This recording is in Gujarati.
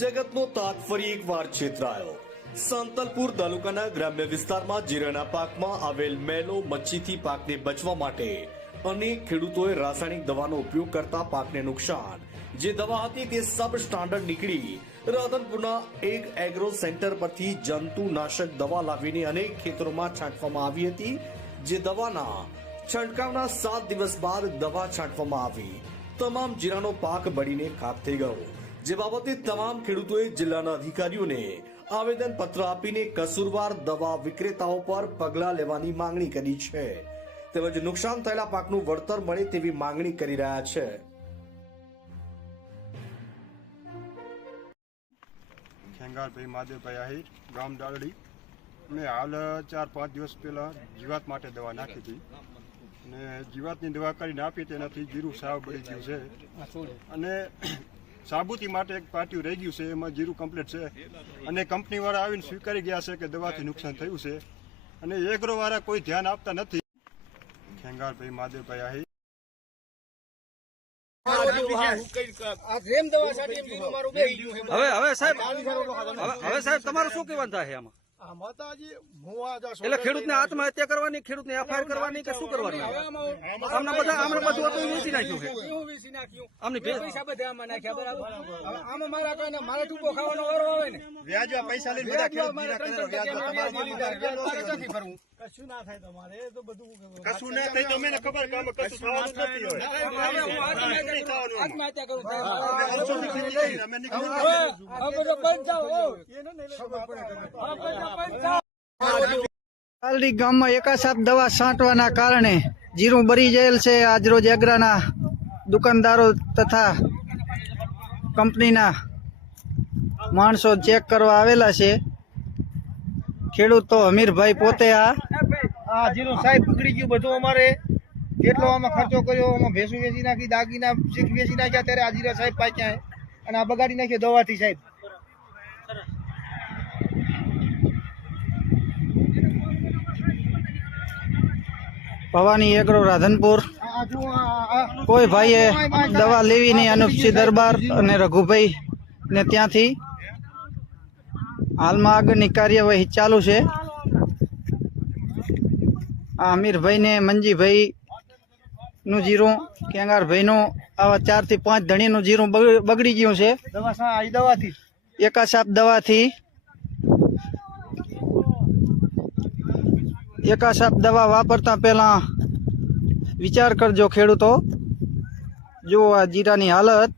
જગતનો તાત ફરી એકવાર છેતરાયો। સાંતલપુર તાલુકાના ગ્રામ્ય વિસ્તારમાં જીરાના પાકમાં આવેલ મેલો મચ્છીથી પાકને બચવા માટે અનેક ખેડૂતોએ રાસાયણિક દવાનો ઉપયોગ કરતા પાકને નુકસાન। જે દવા હતી તે સબ સ્ટાન્ડર્ડ નીકળી રાધનપુરના એક એગ્રો સેન્ટર પરથી જંતુનાશક દવા લાવીને અનેક ખેતરોમાં છાંટવામાં આવી હતી। જે દવાના છંટકાવના 7 દિવસ બાદ દવા છાંટવામાં આવી। તમામ જીરાનો પાક બળીને ખાક થઈ ગયો। જે બાબતે તમામ ખેડૂતોએ જિલ્લાના અધિકારીઓને આવેદન પત્ર આપીને કસૂરવાર દવા વિક્રેતાઓ પર પગલાં લેવાની માંગણી કરી છે। તેમજ નુકસાન થયેલા પાકનું વળતર મળે તેવી માંગણી કરી રહ્યા છે। ખેંગારભાઈ માદેવભાઈ આહિર, ગામ ડાલડી। મેં હાલ 4-5 દિવસ પહેલા જીવાત માટે દવા નાખી હતી અને જીવાતની દવા કરીને આપી તેનાથી જીરું સાવ બળી ગયું છે અને સાબુતી માટે એક પાટિયું રહી ગયું છે, એમાં જીરું કમ્પ્લીટ છે અને કંપનીવાળા આવીને સ્વીકારી ગયા છે કે દવાથી નુકસાન થયું છે અને એગ્રોવાળા કોઈ ધ્યાન આપતા નથી। ખેંગારભાઈ માદેવભાઈ આહિર। હવે સાહેબ તમારું શું કહેવાનું થાય આમાં? એટલે ખેડૂતને આત્મહત્યા કરવાની, ખેડૂતને એફઆઈઆર કરવાની કે શું કરવાની? આમને બધું વેચી નાખ્યું, આમની પૈસા બધા આમાં નાખ્યા, બરાબર? આમાં મારા ટૂંકો ખાવાનો વારો આવે ને, વ્યાજમાં પૈસા લઈને બધા કશું ના થાય તમારે તો બધું કશું ના થાય તો મને ખબર કે આમાં કશું થવાનું નથી। ગામમાં એકાસાપ દવા છાંટવાના કારણે જીરું બરી ગયેલ છે। આજરોજ એગ્રાના દુકાનદારો તથા કંપનીના માણસો ચેક કરવા આવેલા છે। ખેડૂત તો અમીરભાઈ પોતે આ જીરું સાહેબ બગડી ગયું બધું। અમારે કેટલો આમાં ખર્ચો કર્યો, આમાં ભેંસું વેચી નાખી, દાગીના શીખ વેચી નાખ્યા, ત્યારે આ જીરા સાહેબ પાક્યા અને આ બગાડી નાખ્યો દવાથી સાહેબ। ભવાની એગ્રો રાધનપુર। કોઈ ભાઈએ દવા લેવી નહીં, અનુપસિંહ દરબાર અને રઘુભાઈ ને ત્યાંથી હાલમાં આગળની કાર્યવાહી ચાલુ છે। આ અમીરભાઈ ને મંજીભાઈ નું જીરું, કેંગારભાઈ નું આવા 4 થી 5 ધણીનું જીરું બગડી ગયું છે દવાથી, એકાસાપ દવાથી। એકાસાપ દવા વાપરતા પહેલા વિચાર કરજો ખેડૂતો। જુઓ આ જીરાની હાલત।